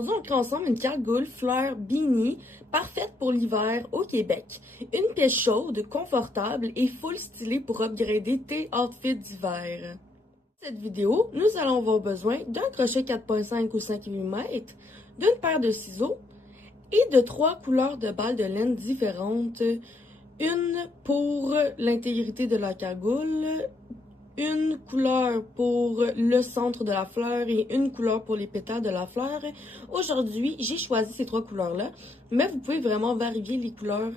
Aujourd'hui, on crée ensemble une cagoule fleur beanie parfaite pour l'hiver au Québec. Une pièce chaude, confortable et full stylée pour upgrader tes outfits d'hiver. Dans cette vidéo, nous allons avoir besoin d'un crochet 4.5 ou 5 mm, d'une paire de ciseaux et de 3 couleurs de balles de laine différentes. Une pour l'intégrité de la cagoule, une couleur pour le centre de la fleur et une couleur pour les pétales de la fleur. Aujourd'hui, j'ai choisi ces 3 couleurs-là, mais vous pouvez vraiment varier les couleurs.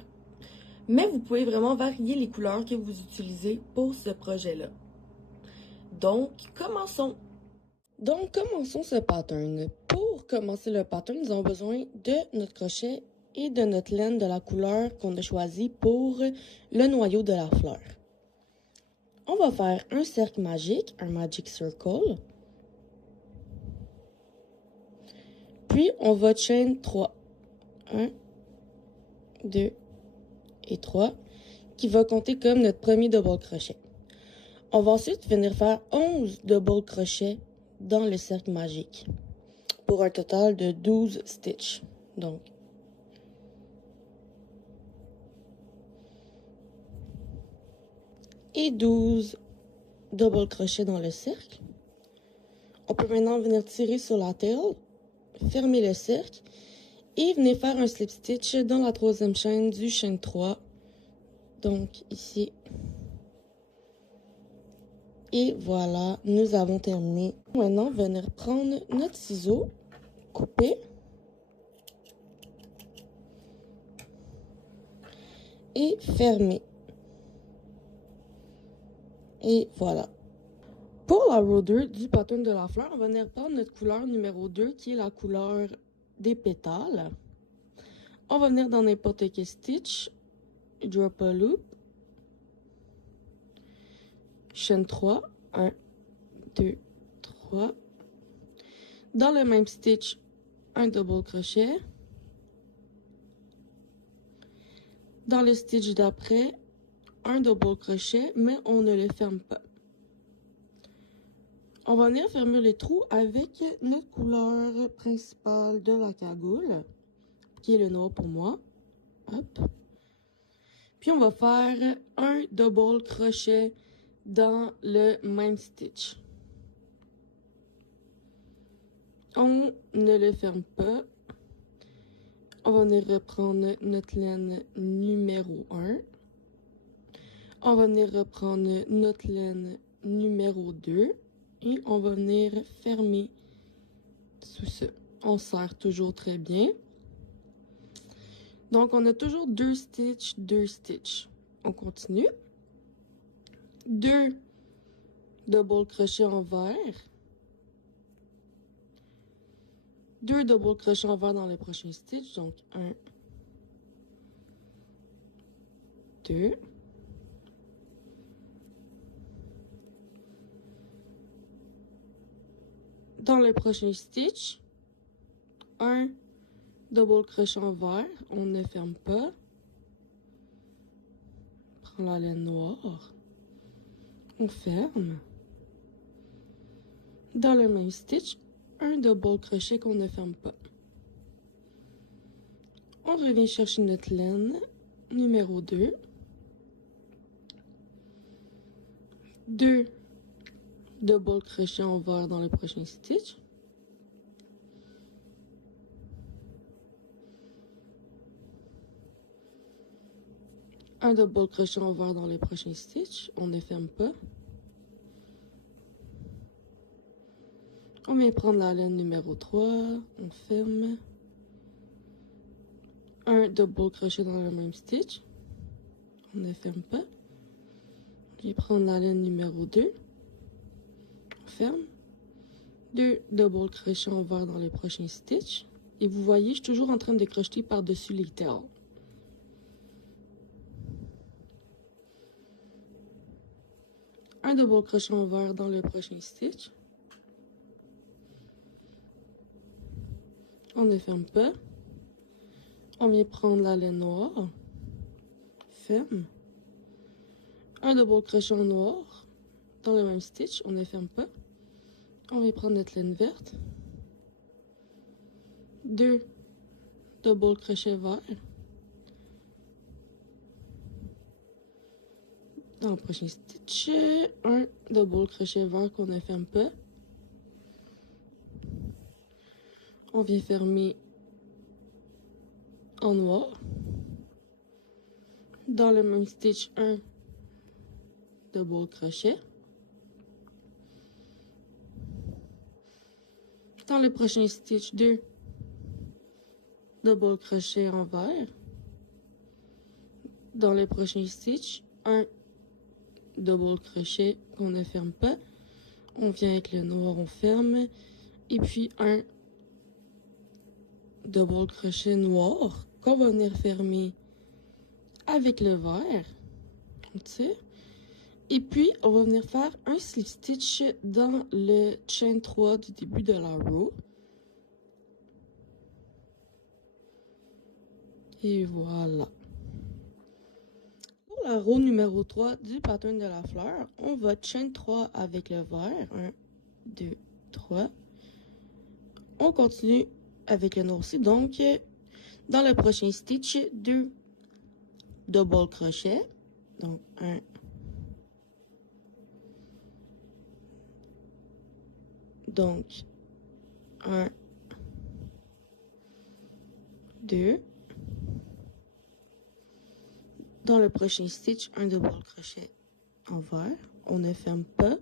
Que vous utilisez pour ce projet-là. Donc, commençons ce pattern. Pour commencer le pattern, nous avons besoin de notre crochet et de notre laine de la couleur qu'on a choisi pour le noyau de la fleur. On va faire un cercle magique, un magic circle. Puis, on va chain 3. 1, 2 et 3, qui va compter comme notre premier double crochet. On va ensuite venir faire 11 double crochets dans le cercle magique, pour un total de 12 stitches. Donc, et 12 double crochets dans le cercle. On peut maintenant venir tirer sur la tail, fermer le cercle et venir faire un slip stitch dans la troisième chaîne du chaîne 3. Donc ici. Et voilà, nous avons terminé. Maintenant, venir prendre notre ciseau, couper et fermer. Et voilà. Pour la row 2 du pattern de la fleur, on va venir prendre notre couleur numéro 2, qui est la couleur des pétales. On va venir dans n'importe quel stitch, drop a loop, chaîne 3, 1, 2, 3. Dans le même stitch, un double crochet. Dans le stitch d'après, un double crochet, mais on ne le ferme pas. On va venir fermer les trous avec notre couleur principale de la cagoule, qui est le noir pour moi. Hop. Puis on va faire un double crochet dans le même stitch. On ne le ferme pas. On va venir reprendre notre laine numéro 1. On va venir reprendre notre laine numéro 2. Et on va venir fermer sous ça. On serre toujours très bien. Donc, on a toujours 2 stitches, 2 stitches. On continue. 2 double crochets envers. 2 double crochets envers dans le prochain stitch. Donc, 1, 2. Dans le prochain stitch, un double crochet envers, on ne ferme pas. On prend la laine noire, on ferme. Dans le même stitch, un double crochet qu'on ne ferme pas. On revient chercher notre laine numéro 2. 2 double crochet envers dans le prochain stitch. Un double crochet envers dans le prochain stitch. On ne ferme pas. On vient prendre la laine numéro 3. On ferme. Un double crochet dans le même stitch. On ne ferme pas. On vient prendre la laine numéro 2. Ferme. 2 double crochets envers dans le prochain stitch. Et vous voyez, je suis toujours en train de crocheter par-dessus les tails. Un double crochet envers dans le prochain stitch. On ne ferme pas. On vient prendre la laine noire. Ferme. Un double crochet en noir dans le même stitch. On ne ferme pas. On va prendre notre laine verte. 2 double crochet vert. Dans le prochain stitch, un double crochet vert qu'on ne ferme pas. On vient fermer en noir. Dans le même stitch, un double crochet. Dans le prochain stitch, 2 double crochet en vert. Dans le prochain stitch, un double crochet qu'on ne ferme pas. On vient avec le noir, on ferme. Et puis un double crochet noir qu'on va venir fermer avec le vert. On tire. Et puis, on va venir faire un slip stitch dans le chain 3 du début de la row. Et voilà. Pour la row numéro 3 du pattern de la fleur, on va chain 3 avec le vert. 1, 2, 3. On continue avec le noir aussi. Donc, dans le prochain stitch, 2 double crochet. Donc, 1, 2. Dans le prochain stitch, un double crochet en vert. On ne ferme pas.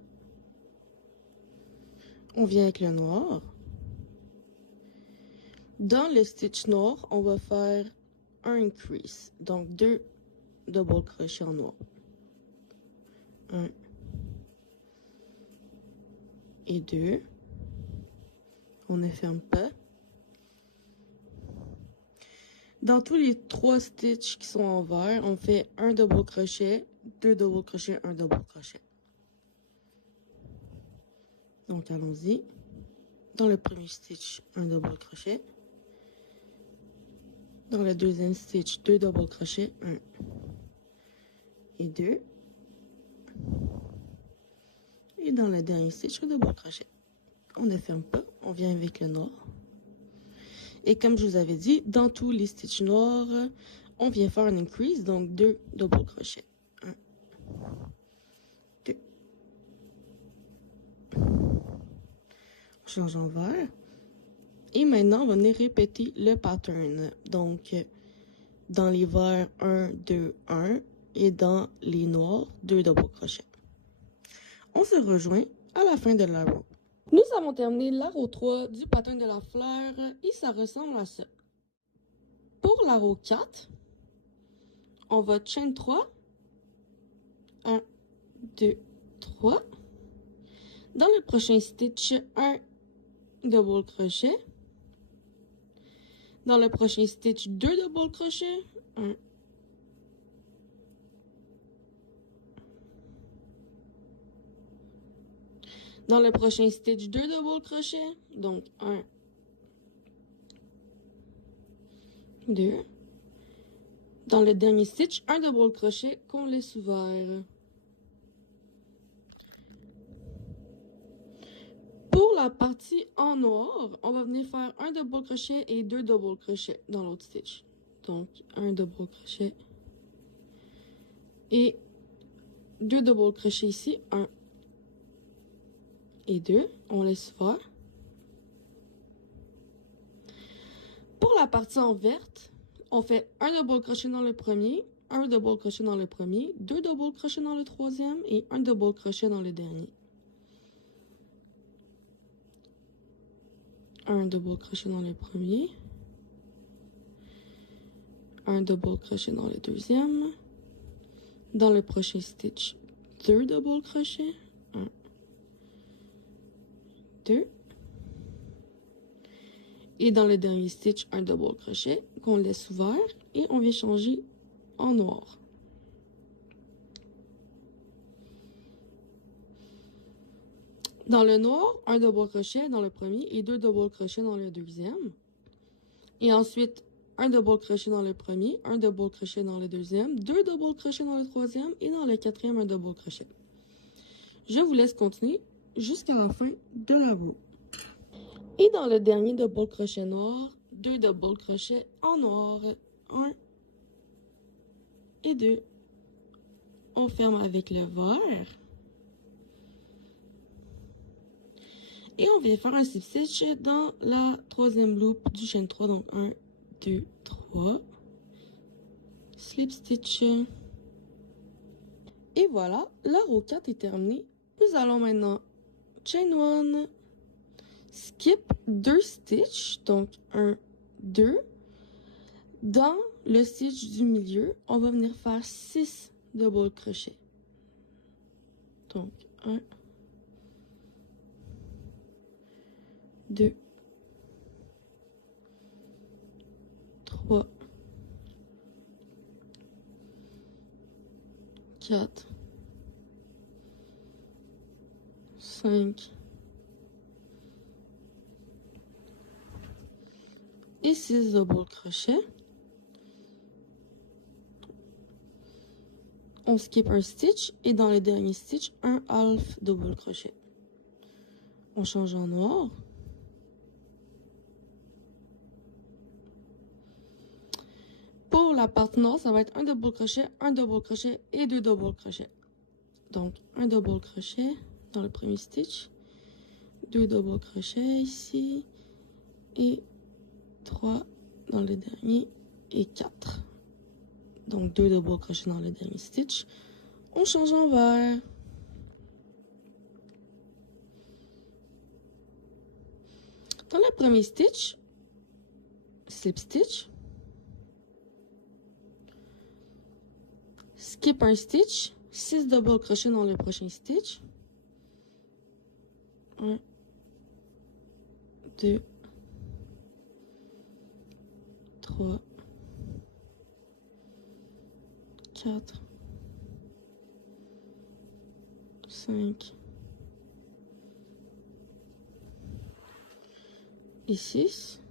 On vient avec le noir. Dans le stitch noir, on va faire un increase. Donc, 2 double crochets en noir. 1 et 2. On ne ferme pas. Dans tous les 3 stitches qui sont en vert, on fait un double crochet, 2 double crochets, un double crochet. Donc, allons-y. Dans le premier stitch, un double crochet. Dans le deuxième stitch, 2 double crochets, 1 et 2. Et dans le dernier stitch, un double crochet. On ne ferme pas, on vient avec le noir. Et comme je vous avais dit, dans tous les stitches noirs, on vient faire un increase, donc 2 double crochets. 1, 2. On change en vert. Et maintenant, on va venir répéter le pattern. Donc, dans les verts, 1, 2, 1. Et dans les noirs, 2 double crochets. On se rejoint à la fin de la row. Nous avons terminé la row 3 du pattern de la fleur et ça ressemble à ça. Pour la row 4, on va chain 3. 1, 2, 3. Dans le prochain stitch, un double crochet. Dans le prochain stitch, 2 double crochets. 1. Dans le prochain stitch, 2 double crochets. Donc, 1, 2. Dans le dernier stitch, un double crochet qu'on laisse ouvert. Pour la partie en noir, on va venir faire un double crochet et 2 double crochets dans l'autre stitch. Donc, un double crochet et 2 double crochets ici. 1 et 2. On laisse ouvert. Pour la partie en verte, on fait un double crochet dans le premier, un double crochet dans le premier, 2 double crochets dans le troisième et un double crochet dans le dernier. Un double crochet dans le premier, un double crochet dans le deuxième. Dans le prochain stitch, 2 double crochets, 1, 2. Et dans le dernier stitch, un double crochet qu'on laisse ouvert et on vient changer en noir. Dans le noir, un double crochet dans le premier et 2 double crochets dans le deuxième. Et ensuite, un double crochet dans le premier, un double crochet dans le deuxième, 2 double crochets dans le troisième et dans le quatrième, un double crochet. Je vous laisse continuer jusqu'à la fin de la row. Et dans le dernier double crochet noir 2 double crochets en noir. 1 et 2. On ferme avec le vert. Et on vient faire un slip stitch dans la troisième loop du chaîne 3. Donc 1, 2, 3. Slip stitch. Et voilà, la row 4 est terminée. Nous allons maintenant chain 1, skip 2 stitches, donc 1, 2. Dans le stitch du milieu, on va venir faire 6 double crochets. Donc 1, 2, 3, 4, 5 et 6 double crochets. On skip un stitch et dans le dernier stitch, un half double crochet. On change en noir. Pour la partie noire, ça va être un double crochet et 2 double crochets. Donc, un double crochet dans le premier stitch, 2 double crochets ici, et 3 dans le dernier, et 4. Donc, 2 double crochets dans le dernier stitch. On change en vert. Dans le premier stitch, slip stitch, skip un stitch, 6 double crochets dans le prochain stitch. 1, 2, 3, 4, 5 et 6.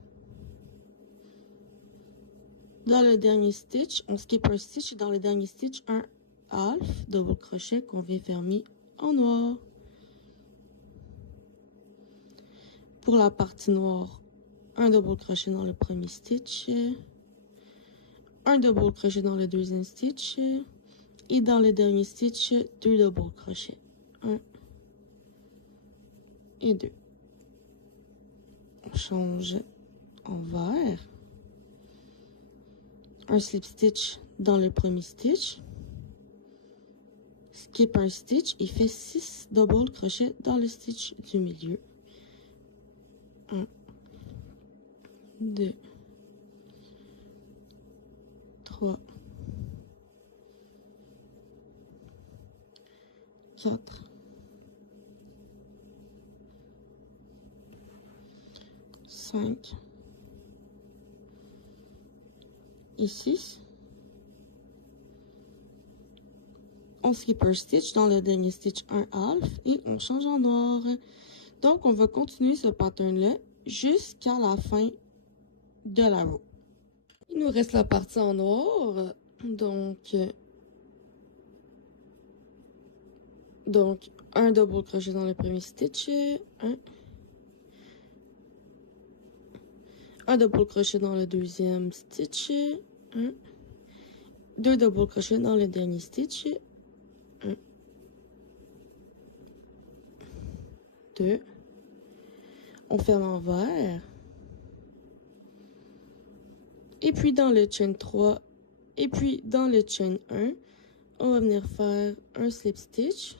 Dans le dernier stitch, on skip un stitch et dans le dernier stitch, un half double crochet qu'on vient fermer en noir. Pour la partie noire, un double crochet dans le premier stitch, un double crochet dans le deuxième stitch et dans le dernier stitch, 2 double crochets. 1 et 2. On change en vert. Un slip stitch dans le premier stitch. Skip un stitch et fait 6 double crochets dans le stitch du milieu. 1, 2, 3, 4, 5 et 6. On skip un stitch dans le dernier stitch, un half, et on change en noir. Donc, on va continuer ce pattern-là jusqu'à la fin de la row. Il nous reste la partie en noir. Donc un double crochet dans le premier stitch, un double crochet dans le deuxième stitch, 2 double crochets dans le dernier stitch, 1, 2, on ferme en vert, et puis dans le chain 3, et puis dans le chain 1, on va venir faire un slip stitch,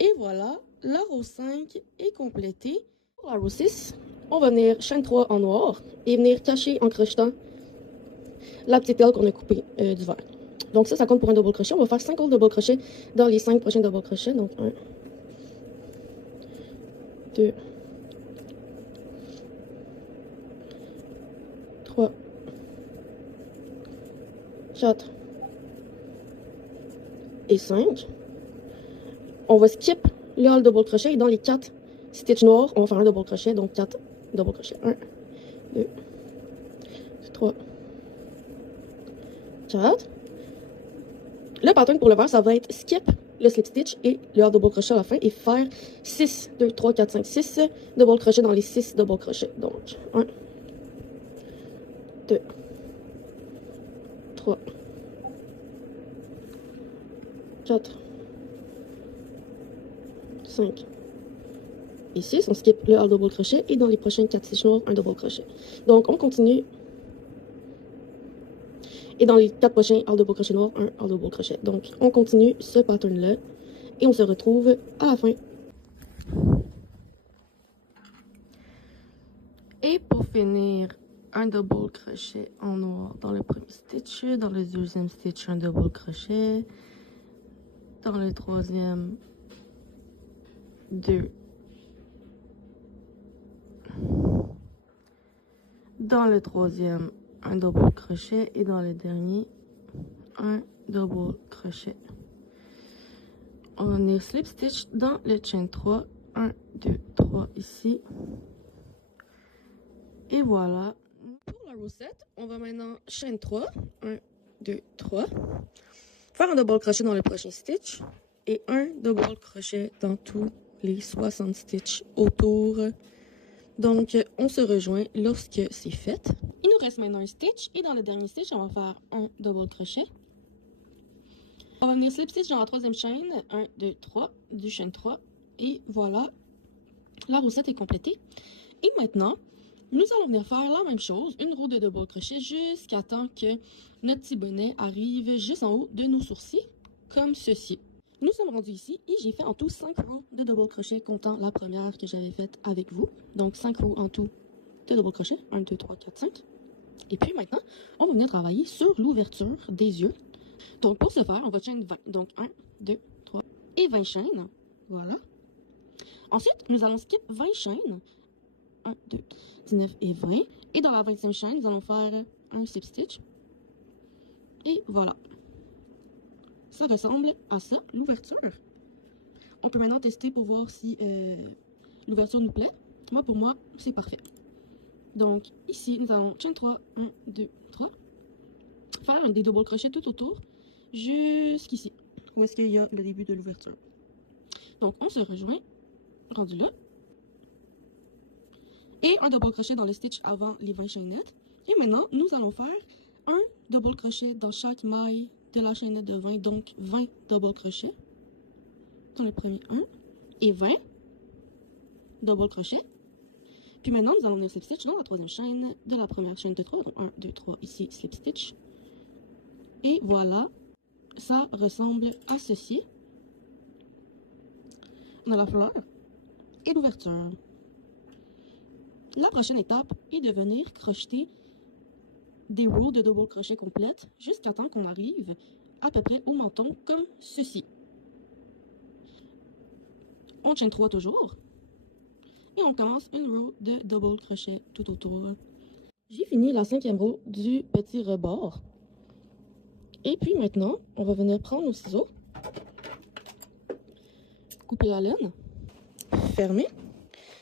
et voilà, la row 5 est complétée. Pour la row 6, on va venir chaîne 3 en noir et venir cacher en crochetant la petite aile qu'on a coupée du vert. Donc ça compte pour un double crochet. On va faire 5 autres double crochets dans les 5 prochains double crochets. Donc 1, 2, 3, 4 et 5. On va skip le double crochet et dans les 4 stitches noirs, on va faire un double crochet, donc 4 double crochets. 1, 2, 3, 4. Le pattern pour le vert, ça va être skip le slip stitch et le hard double crochet à la fin et faire 6, 2, 3, 4, 5, 6 double crochet dans les 6 double crochets. Donc, 1, 2, 3, 4, 5 et 6. On skip le hard double crochet et dans les prochaines 4 stitches noirs, un double crochet. Donc, on continue. Et dans les 4 prochains hard double crochet noir, un hard double crochet. Donc, on continue ce pattern-là et on se retrouve à la fin. Et pour finir, un double crochet en noir dans le premier stitch, dans le deuxième stitch, un double crochet, dans le troisième, 2, dans le troisième, un double crochet et dans le dernier, un double crochet. On va venir slip stitch dans le chain 3, 1, 2, 3 ici. Et voilà. Pour la recette, on va maintenant chain 3, 1, 2, 3. Faire un double crochet dans le prochain stitch et un double crochet dans tous les 60 stitches autour. Donc, on se rejoint lorsque c'est fait. Il nous reste maintenant un stitch et dans le dernier stitch, on va faire un double crochet. On va venir slip stitch dans la troisième chaîne, 1, 2, 3, du chaîne 3. Et voilà, la recette est complétée. Et maintenant, nous allons venir faire la même chose, une roue de double crochet jusqu'à temps que notre petit bonnet arrive juste en haut de nos sourcils, comme ceci. Nous sommes rendus ici et j'ai fait en tout 5 roues de double crochet, comptant la première que j'avais faite avec vous. Donc 5 roues en tout de double crochet, 1, 2, 3, 4, 5. Et puis maintenant, on va venir travailler sur l'ouverture des yeux. Donc pour ce faire, on va chaîne 20. Donc 1, 2, 3 et 20 chaînes. Voilà. Ensuite, nous allons skip 20 chaînes. 1, 2, 19 et 20. Et dans la 20e chaîne, nous allons faire un slip stitch. Et voilà. Ça ressemble à ça, l'ouverture. On peut maintenant tester pour voir si l'ouverture nous plaît. Moi, pour moi, c'est parfait. Donc, ici, nous allons chain 3, 1, 2, 3. Faire des double crochets tout autour, jusqu'ici, où est-ce qu'il y a le début de l'ouverture. Donc, on se rejoint, rendu là. Et un double crochet dans le stitch avant les 20 chaînettes. Et maintenant, nous allons faire un double crochet dans chaque maille de la chaînette de 20, donc 20 double crochets. Dans le premier 1 et 20 double crochets. Puis maintenant, nous allons venir slip stitch dans la troisième chaîne de la première chaîne de 3. Donc 1, 2, 3, ici, slip stitch. Et voilà, ça ressemble à ceci. On a la fleur et l'ouverture. La prochaine étape est de venir crocheter des roues de double crochet complètes jusqu'à temps qu'on arrive à peu près au menton comme ceci. On chaîne 3 toujours. Et on commence une roue de double crochet tout autour. J'ai fini la 5e roue du petit rebord. Et puis maintenant, on va venir prendre nos ciseaux, couper la laine, fermer,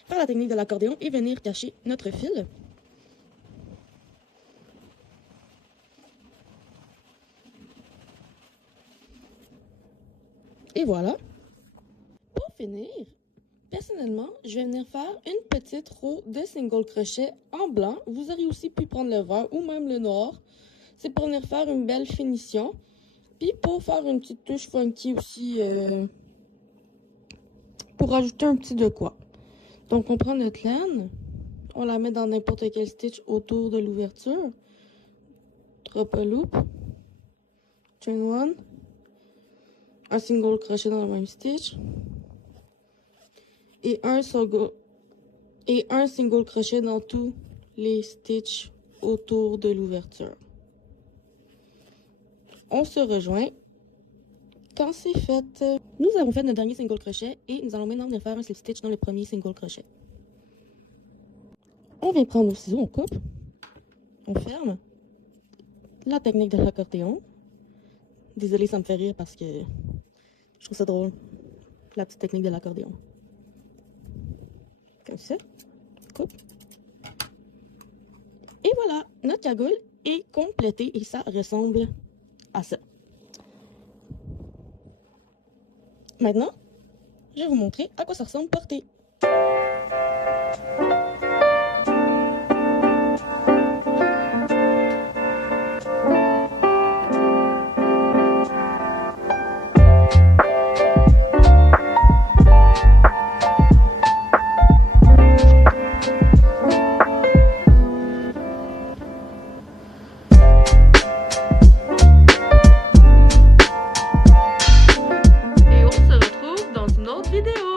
faire la technique de l'accordéon et venir cacher notre fil. Et voilà. Pour finir, personnellement, je vais venir faire une petite roue de single crochet en blanc. Vous auriez aussi pu prendre le vert ou même le noir. C'est pour venir faire une belle finition. Puis pour faire une petite touche funky aussi, pour rajouter un petit de quoi. Donc on prend notre laine, on la met dans n'importe quel stitch autour de l'ouverture. Drop a loop, chain 1, un single crochet dans le même stitch. Et un single crochet dans tous les stitches autour de l'ouverture. On se rejoint. Quand c'est fait, nous avons fait notre dernier single crochet et nous allons maintenant venir faire un slip stitch dans le premier single crochet. On vient prendre nos ciseaux, on coupe, on ferme. La technique de l'accordéon. Désolée, ça me fait rire parce que je trouve ça drôle. La petite technique de l'accordéon. Comme ça. Coupe. Et voilà, notre cagoule est complétée et ça ressemble à ça. Maintenant, je vais vous montrer à quoi ça ressemble porté. Et on se retrouve dans une autre vidéo.